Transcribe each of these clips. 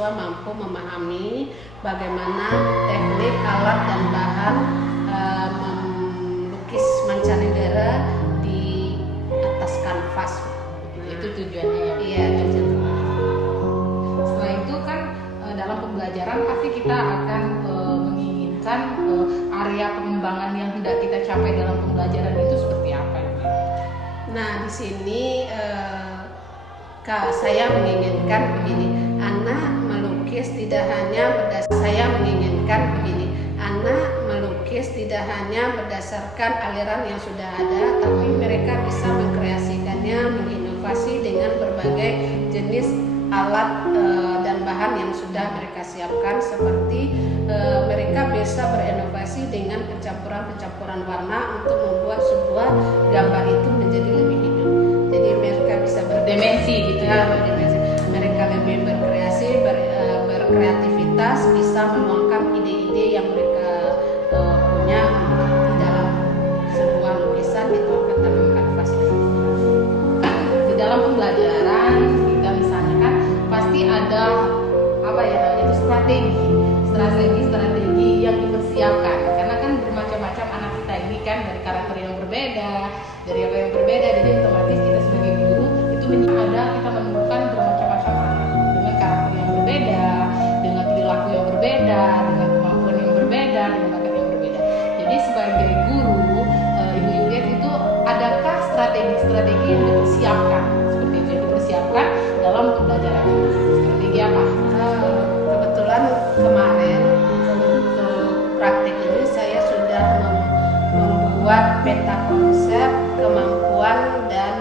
siswa mampu memahami bagaimana teknik, alat, dan bahan melukis mancanegara di atas kanvas. Itu tujuannya ya. Iya, tujuannya. Setelah itu kan dalam pembelajaran pasti kita akan menginginkan area pengembangan yang hendak kita capai dalam pembelajaran itu seperti apa ya? Nah, di sini saya menginginkan begini, anak melukis tidak hanya berdasarkan aliran yang sudah ada, tapi mereka bisa mengkreasikannya, menginovasi dengan berbagai jenis alat dan bahan yang sudah mereka siapkan, seperti mereka bisa berinovasi dengan pencampuran warna untuk membuat sebuah gambar itu menjadi lebih hidup. Jadi mereka bisa berdimensi gitu ya, mereka lebih berkreasi, berkreativitas, bisa menuangkan ide-ide yang mereka punya di dalam sebuah lukisan dituangkan dalam kanvas. Di dalam pembelajaran kita misalnya kan pasti ada itu strategi yang dipersiapkan, karena kan bermacam-macam anak kita ini kan dari karakter yang berbeda, dari apa yang berbeda, jadi otomatis kita sebagai guru itu kita menemukan bermacam-macam anak dengan karakter yang berbeda, dengan perilaku yang berbeda, dengan kemampuan yang berbeda, dengan bakat yang berbeda. Jadi sebagai guru, Ibu Juliet itu adakah strategi-strategi yang dipersiapkan seperti itu, yang dipersiapkan dalam pembelajaran ini? Strategi apa? Kebetulan kemarin untuk praktik ini saya sudah membuat peta konsep kemampuan dan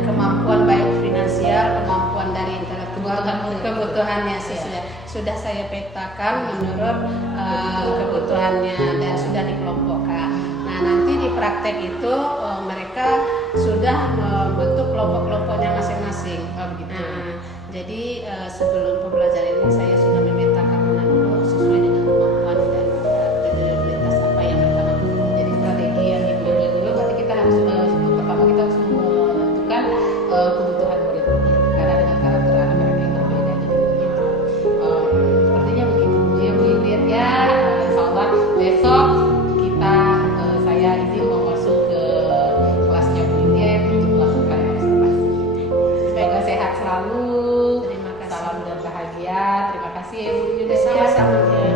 kemampuan baik finansial, kemampuan dari intelektual, kebutuhannya sudah saya petakan menurut kebutuhannya dan sudah dikelompokkan. Nah, nanti di praktek itu mereka sudah membentuk kelompok-kelompoknya masing-masing. Nah, jadi sebelum pembelajaran ini saya sudah memetakan dulu sesuai dengan kemampuan dan prioritas apa yang mereka mampu. Jadi strategi yang dipilih dulu, berarti kita harus pertama kita harus menentukan kebutuhan murid, karena dengan karakter anak-anak yang berbeda. Jadi begitu. Sepertinya begitu. Ya Bu Juliet ya. Insya Allah besok saya izin mau masuk ke kelasnya Bu Juliet untuk melakukan observasi. Semoga sehat selalu. Terima kasih. Salam dan bahagia. Terima kasih ya Bu Juliet. Sama-sama. Assalamualaikum.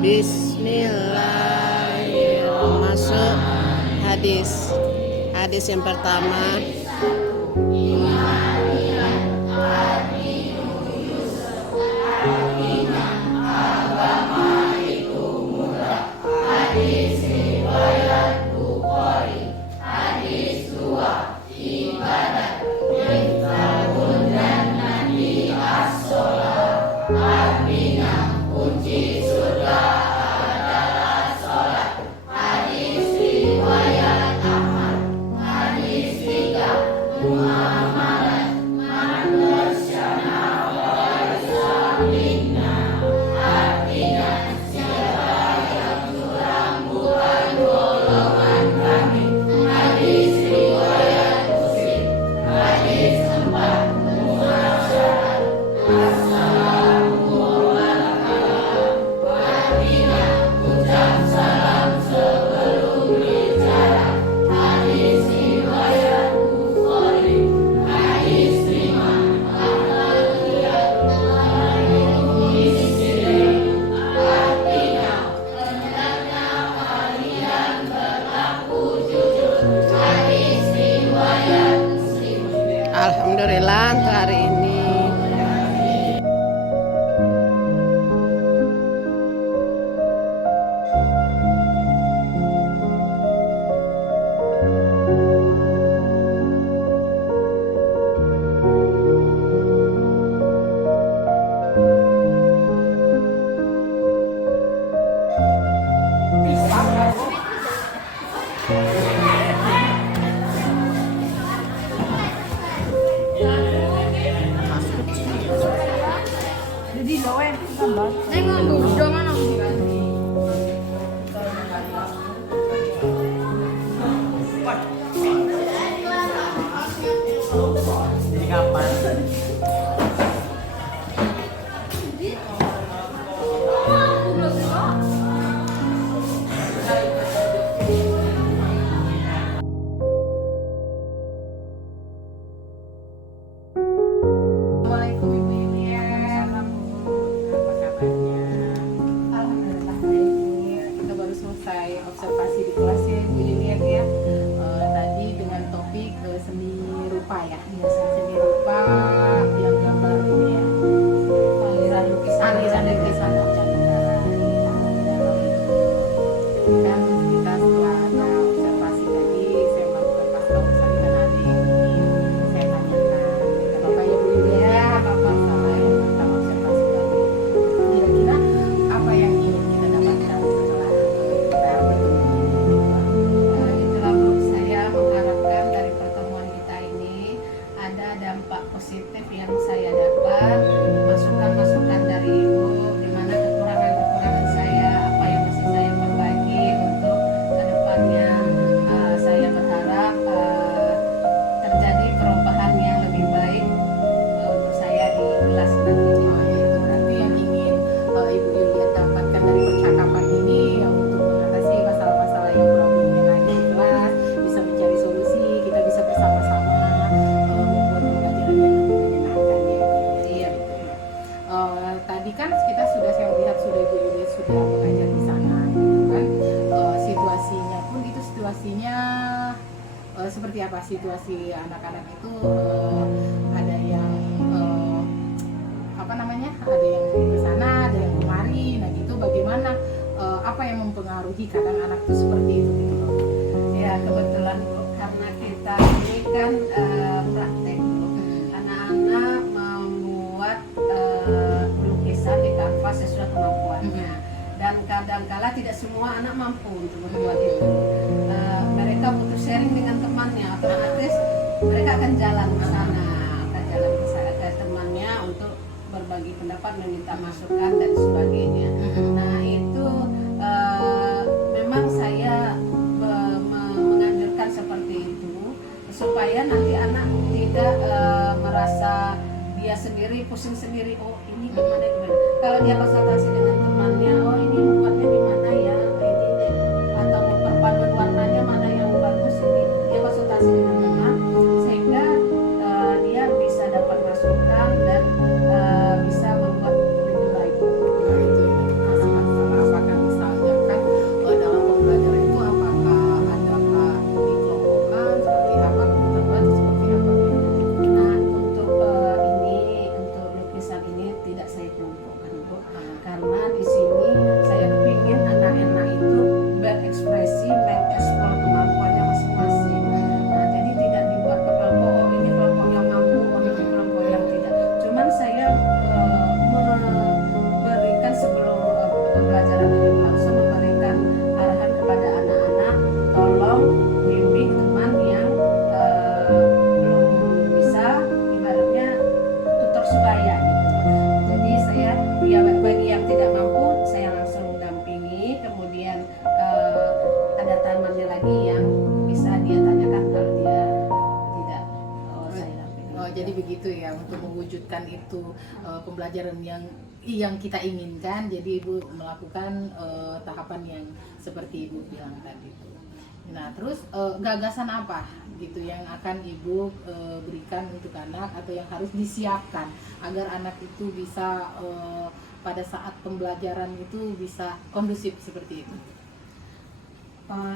Bismillahirrahmanirrahim. Hadis yang pertama, Alhamdulillah untuk hari ini Nengok udah mana? Jadi kapan? Assalamualaikum Ibu Yulian. Apa kabarnya? Alhamdulillah baik. Kita baru selesai observasi di kelasnya Ibu Yulian ya. Tadi dengan topik seni rupa ya. Seni rupa yang gambar ini ya. Aliran lukisan Mancanegara. Kan kita setelah ada observasi tadi, saya melakukan pasca observasi dan ada yang ingin saya tanyakan. Bapak Ibu Yulian, apa masalah yang tentang observasi tadi? Kira-kira apa yang ingin kita dapatkan setelah kita bertemu ini? Itulah Bu, saya mengharapkan dari pertemuan kita ini ada dampak positif yang saya dapat, masukan-masukan dari Ibu, di mana kekurangan-kekurangan saya, apa yang mesti saya perbaiki untuk kedepannya. Saya berharap terjadi perubahan yang lebih baik untuk saya di kelas nantinya. Itu berarti yang ingin Ibu Yulian dapatkan dari percakapan ini yang untuk mengatasi masalah-masalah yang problemnya ada di kelas, bisa mencari solusi, kita bisa bersama-sama membuat pembelajaran yang lebih menyenangkan ya. Iya. Tadi kan kita sudah saya melihat sudah Ibu Yulian sudah mengajar di sana gitu kan. Situasinya pun itu situasinya seperti apa situasi anak-anak itu ada yang apa namanya, ada yang ke sana, ada yang kemari, nah gitu bagaimana apa yang mempengaruhi kadang anak itu seperti itu gitu loh. Ya kebetulan Bu, karena kita ini kan praktek Bu. Anak-anak membuat lukisan di kanvas sesuai kemampuannya, dan kadangkala tidak semua anak mampu untuk membuat itu. Mereka butuh sharing dengan temannya, otomatis mereka akan jalan ke sana, ke temannya untuk berbagi pendapat, meminta masukan dan sebagainya. Nah itu memang saya menganjurkan seperti itu supaya nanti anak tidak merasa dia sendiri pusing sendiri, oh ini gimana. Kalau dia konsultasi dengan temannya, oh ini buatnya gimana ya, ini atau perpaduan warnanya mana yang bagus, ini dia konsultasi dengan teman sehingga dia bisa dapat masukan dan bisa membuat lebih baik. Nah itu masalah apakah misalnya kan dalam pembelajaran itu apakah adakah dikelompokkan seperti apa, kebutuhan seperti apa gitu. Nah untuk untuk lukisan ini tidak saya kelompokkan Bu, karena di sini saya kepingin anak-anak itu berekspresi, mengeksplor kemampuannya masing-masing. Nah jadi tidak dibuat ke kelompok, oh ini kelompok yang mampu, oh ini kelompok yang tidak. Cuman saya memberikan sebelum pembelajaran ini berlangsung, memberikan arahan kepada anak-anak, tolong bimbing teman yang belum bisa, ibaratnya tutor sebaya gitu. Jadi saya bagi yang tidak mampu saya langsung dampingi, kemudian ada temannya lagi yang bisa dia tanyakan kalau dia tidak, saya dampingi. Jadi begitu ya untuk mewujudkan itu pembelajaran yang kita inginkan. Jadi Ibu melakukan tahapan yang seperti Ibu bilang tadi itu. Nah terus gagasan apa gitu yang akan Ibu berikan untuk anak atau yang harus disiapkan agar anak itu bisa pada saat pembelajaran itu bisa kondusif seperti itu?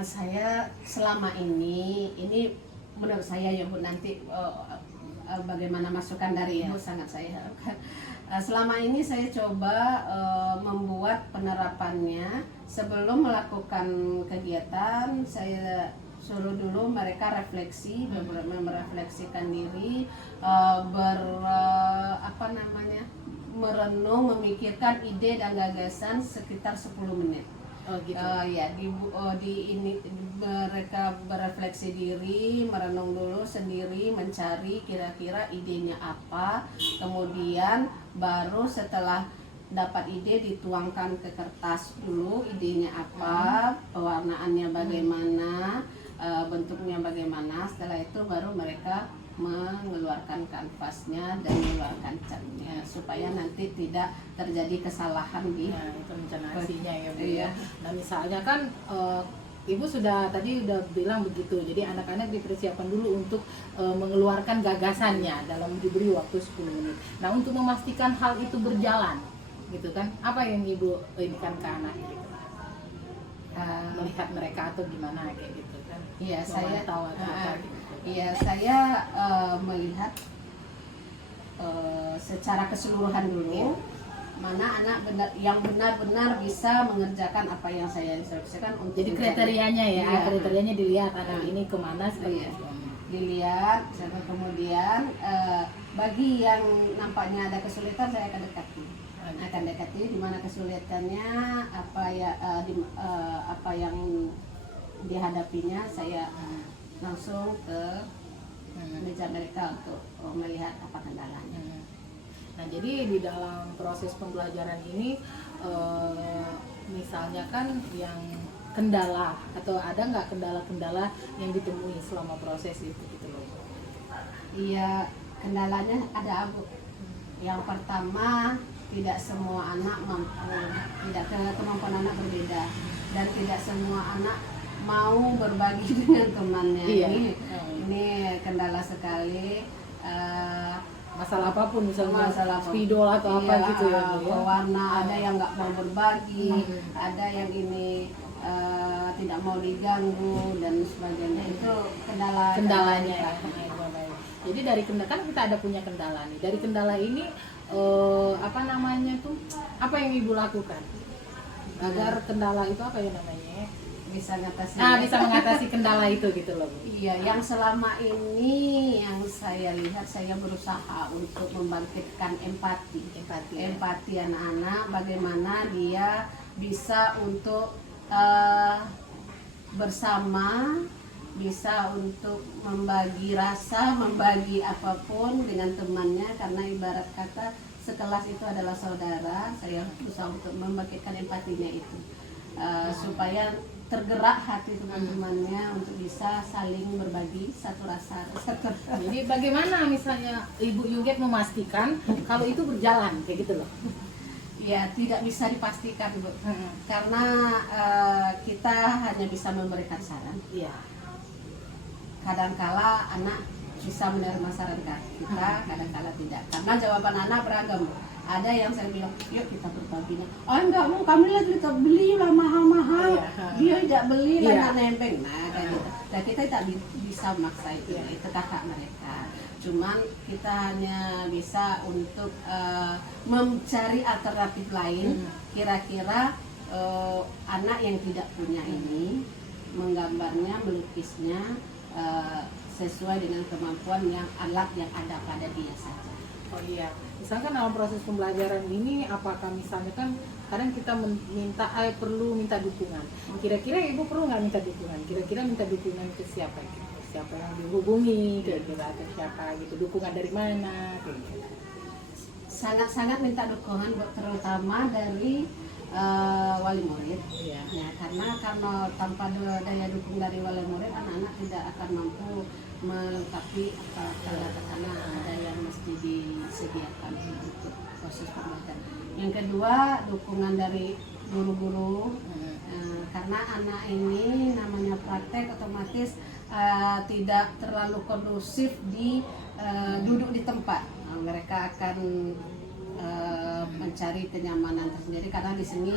Saya selama ini menurut saya ya Bu, nanti bagaimana masukan dari Ibu sangat saya harapkan. Selama ini saya coba membuat penerapannya sebelum melakukan kegiatan. Saya suruh dulu mereka refleksi, merefleksikan diri, merenung, memikirkan ide dan gagasan sekitar 10 menit. Oh gitu. Mereka berefleksi diri, merenung dulu sendiri, mencari kira-kira idenya apa, kemudian baru setelah dapat ide dituangkan ke kertas dulu, idenya apa, pewarnaannya bagaimana, bentuknya bagaimana. Setelah itu baru mereka mengeluarkan kanvasnya dan mengeluarkan catnya supaya nanti tidak terjadi kesalahan di itu rencanaasinya ya Bu. Iya. Nah misalnya kan Ibu sudah tadi udah bilang begitu, jadi anak-anak dipersiapkan dulu untuk mengeluarkan gagasannya dalam diberi waktu 10 menit. Nah untuk memastikan hal itu berjalan, gitu kan? Apa yang Ibu berikan ke anak gitu? Melihat mereka atau gimana kayak gitu kan? Iya, saya tahu atau apa gitu. Iya, saya melihat secara keseluruhan dulu mana anak yang benar-benar bisa mengerjakan apa yang saya instruksikan untuk. Jadi kriterianya ya, Iya. kriterianya dilihat anak ini kemana seperti Iya. itu. Dilihat, sampai kemudian bagi yang nampaknya ada kesulitan saya akan dekati di mana kesulitannya, apa yang dihadapinya, saya langsung ke meja mereka untuk melihat apa kendalanya. Nah jadi di dalam proses pembelajaran ini misalnya kan yang kendala atau ada nggak kendala-kendala yang ditemui selama proses itu gitu loh? Iya, kendalanya ada Bu. Yang pertama, tidak semua anak mampu, kemampuan anak berbeda, dan tidak semua anak mau berbagi dengan temannya. Iya. Ini kendala sekali. Masalah apapun misalnya Masalah spidol atau apa iya, gitu ya Bu, ya? pewarna, ada yang nggak mau berbagi, ada yang ini tidak mau diganggu dan sebagainya. Itu kendalanya ya. Jadi dari kendala kan kita ada punya kendala nih. Dari kendala ini apa namanya tuh? Apa yang Ibu lakukan agar kendala itu apa ya namanya? bisa ngatasi. Bisa mengatasi kendala itu gitu loh Bu. Iya, yang selama ini yang saya lihat, saya berusaha untuk membangkitkan empati anak-anak, bagaimana dia bisa untuk bersama, bisa untuk membagi rasa, membagi apapun dengan temannya, karena ibarat kata sekelas itu adalah saudara. Saya berusaha untuk membangkitkan empatinya itu, supaya tergerak hati teman-temannya untuk bisa saling berbagi satu rasa. Jadi bagaimana misalnya Ibu Yuget memastikan kalau itu berjalan kayak gitu loh? Ya, tidak bisa dipastikan Bu, karena kita hanya bisa memberikan saran. Iya. Kadangkala anak bisa menerima saran kita, kadangkala tidak, karena jawaban anak beragam. Ada yang saya bilang, yuk kita berbagi. Enggak mau, kami lagi kita beli lah mahal-mahal. Dia tidak beli lah, nempeng. Nah, kayak gitu. Dan kita tidak bisa memaksa itu, itu kakak mereka. Cuman kita hanya bisa untuk mencari alternatif lain. Kira-kira anak yang tidak punya ini, menggambarnya, melukisnya sesuai dengan kemampuan yang alat yang ada pada dia saja. Oh iya, misalkan dalam proses pembelajaran ini, apakah misalnya kan kadang kita perlu minta dukungan. Kira-kira Ibu perlu nggak minta dukungan? Kira-kira minta dukungan ke siapa? Siapa yang dihubungi? Kira-kira atau siapa gitu? Dukungan dari mana? Sangat-sangat minta dukungan, terutama dari wali murid. Iya. Ya, karena tanpa daya dukung dari wali murid, anak-anak tidak akan mampu melengkapi karena ada yang mesti disediakan untuk proses pembelajaran. Yang kedua, dukungan dari guru-guru, karena anak ini namanya praktek, otomatis tidak terlalu kondusif duduk di tempat. Mereka akan mencari kenyamanan tersendiri, karena di sini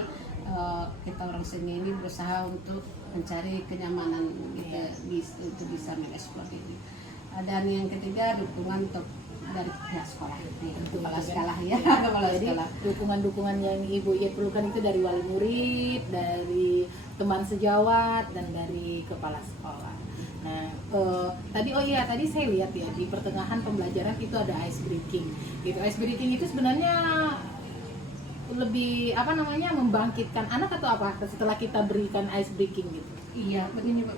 kita orang seni ini berusaha untuk mencari kenyamanan gitu, untuk bisa mengeksplor ini. Dan yang ketiga, dukungan dari pihak sekolah, kepala sekolah ya, kepala sekolah. Dukungan-dukungan yang Ibu perlukan itu dari wali murid, dari teman sejawat, dan dari kepala sekolah. Nah, tadi saya lihat ya di pertengahan pembelajaran itu ada ice breaking. Gitu, ice breaking itu sebenarnya lebih membangkitkan anak atau apa setelah kita berikan ice breaking gitu? Iya, begini Bu.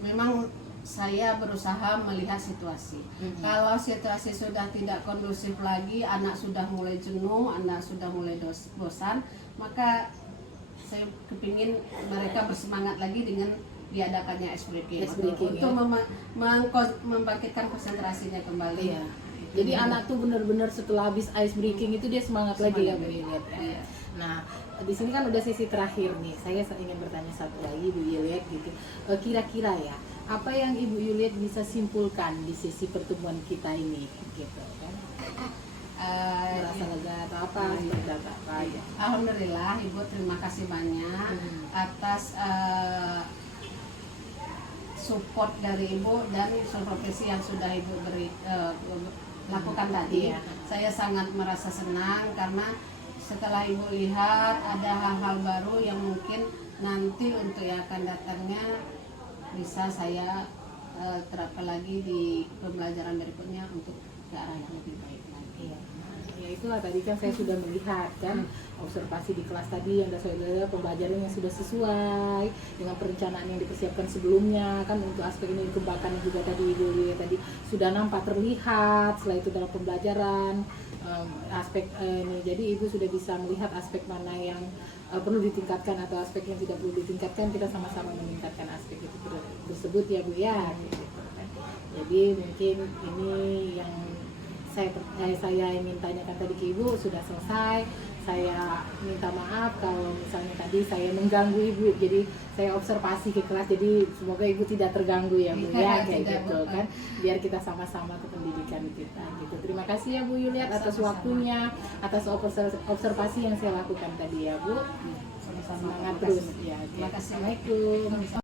Memang saya berusaha melihat situasi. Kalau situasi sudah tidak kondusif lagi, anak sudah mulai jenuh, anak sudah mulai bosan, maka saya kepingin mereka bersemangat lagi dengan diadakannya ice breaking, untuk membangkitkan konsentrasinya kembali. Iya. Jadi anak tuh benar-benar setelah habis ice breaking itu dia semangat lagi ya Bu Yuliet. Iya. Nah, di sini kan udah sesi terakhir nih. Saya ingin bertanya satu lagi Bu Yuliet gitu. Kira-kira ya, apa yang Ibu Yuliet bisa simpulkan di sesi pertemuan kita ini gitu kan? Merasa lega atau apa? Seperti apa aja? Alhamdulillah Ibu, terima kasih banyak atas support dari Ibu dan profesi yang sudah Ibu lakukan tadi. Iya. Saya sangat merasa senang karena setelah Ibu lihat ada hal-hal baru yang mungkin nanti untuk yang akan datangnya bisa saya terapkan lagi di pembelajaran berikutnya untuk ke arah yang lebih baik lagi. Iya. Ya itulah tadi kan saya sudah melihat kan observasi di kelas tadi yang sudah pembelajaran yang sudah sesuai dengan perencanaan yang dipersiapkan sebelumnya kan untuk aspek ini dikembangkan juga tadi Ibu Yuliet tadi sudah nampak terlihat setelah itu dalam pembelajaran aspek ini jadi Ibu sudah bisa melihat aspek mana yang perlu ditingkatkan atau aspek yang tidak perlu ditingkatkan kita sama-sama meningkatkan aspek itu tersebut ya Bu ya gitu. Jadi mungkin ini yang saya ingin tanyakan tadi ke Ibu sudah selesai. Saya minta maaf kalau misalnya tadi saya mengganggu Ibu. Jadi saya observasi ke kelas. Jadi semoga Ibu tidak terganggu ya Bu ya kayak gitu kan. Biar kita sama-sama ke pendidikan kita gitu. Terima kasih ya Bu Yuliet atas waktunya, atas observasi yang saya lakukan tadi ya Bu. Sama-sama. Semangat terus ya. Terima kasih. Assalamualaikum.